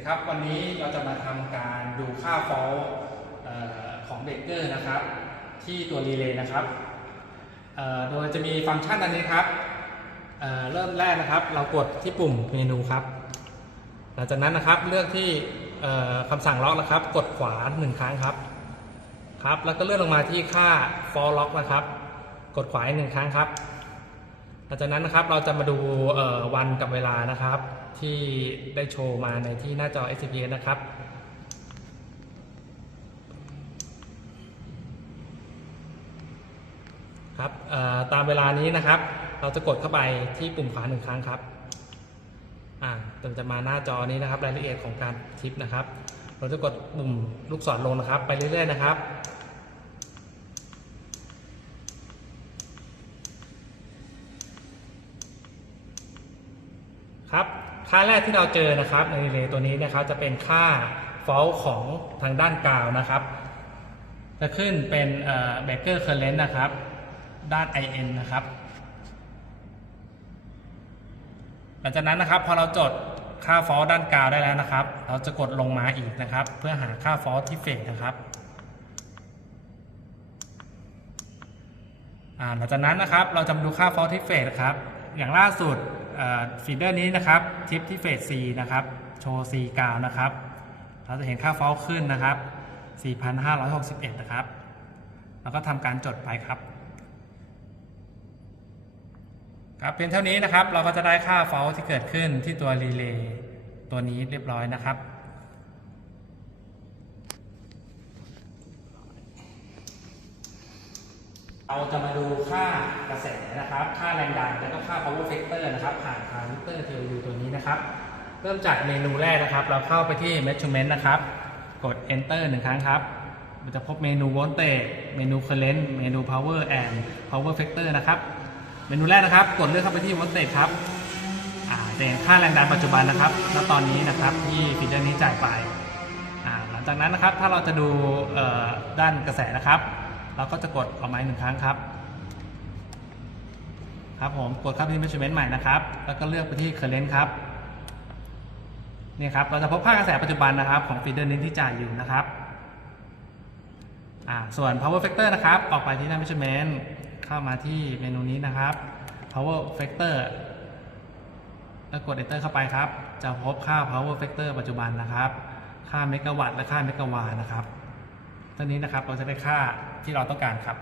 ดีครับวันนี้เราจะมาทำการดูค่าฟอลออของเบเกอร์นะครับ ที่ตัวรีเลย์นะครับโดยจะมีฟังก์ชันอันนี้ครับเเริ่มแรกนะครับ เรากดที่ปุ่มเมนูครับ หลังจากนั้นนะครับเลือกที่คำสั่งล็อกนะครับ กดขวาหนึ่งครั้งครับครับ แล้วก็เลื่อนลงมาที่ค่า for lock นะครับ กดขวาอีกหนึ่งครั้งครับ ลังจากนั้นนะครับเราจะมาดูวันกับเวลานะครับ ที่ได้โชว์มาในที่หน้าจอ SCP นะครับครับตามเวลานี้นะครับ เราจะกดเข้าไปที่ปุ่มขวาหนึ่งครั้งครับอ่ามันจะมาหน้าจอนี้นะครับ รายละเอียดของการทิปนะครับ เราจะกดปุ่มลูกศรลงนะครับ ไปเรื่อยๆนะครับ ครับค่าแรกที่เราเจอนะครับในรีเลย์ตัวนี้นะครับจะเป็นค่า f a u l ของทางด้านกาวนะครับจะขึ้นเป็นเบเกอร์เคอร์เรนต์นะครับ ด้าน IN นะครับ หลังจากนั้นนะครับพอเราจดค่าฟอลด้านกาวได้แล้วนะครับ เราจะกดลงมาอีกนะครับ เพื่อหาค่าฟอลที่เฟกนะครับหลังจากนั้นนะครับเราจะมาดูค่าฟอลที่เฟกนะครับ อย่างล่าสุด ฟีเดอร์นี้นะครับทิปที่เฟส C นะครับ โชว์ C กาวนะครับ เราจะเห็นค่าฟอลขึ้นนะครับ 4,561 นะครับ แล้วก็ทำการจดไปครับ ครับเพียงเท่านี้นะครับ เราก็จะได้ค่าฟอลที่เกิดขึ้นที่ตัวรีเลย์ตัวนี้เรียบร้อยนะครับ เราจะมาดูค่ากระแสนะครับ ค่าแรงดันแล้วก็ค่า power factor นะครับ ผ่านทางมิเตอร์ TOU ตัวนี้นะครับ เริ่มจากเมนูแรกนะครับ เราเข้าไปที่ measurement นะครับ กด enter หนึ่งครั้งครับ มันจะพบเมนู voltage เมนู current เมนู power and power factor นะครับ เมนูแรกนะครับ กดเลือกเข้าไปที่ voltage ครับอ่าจะเห็นค่าแรงดันปัจจุบันนะครับ ณ ตอนนี้นะครับที่ฟีเจอร์นี้จ่ายไปอ่าหลังจากนั้นนะครับ ถ้าเราจะดูเอ่อด้านกระแสนะครับ เราก็จะกดออกมาหนึ่งครั้งครับ ครับผมกดเข้าไปที่ measurement ใหม่นะครับ แล้วก็เลือกไปที่ current ครับนี่ครับเราจะพบค่ากระแสปัจจุบันนะครับของฟีเดอร์นี้ที่จ่ายอยู่นะครับอ่าส่วน power factor นะครับ ออกไปที่หน้า measurement เข้ามาที่เมนูนี้นะครับ power factor แล้วกด enter เข้าไปครับ จะพบค่า power factor ปัจจุบันนะครับ ค่าเมกะวัตต์และค่าเมกะวานะครับ ท่านี้นะครับเราจะได้ค่าที่เราต้องการครับ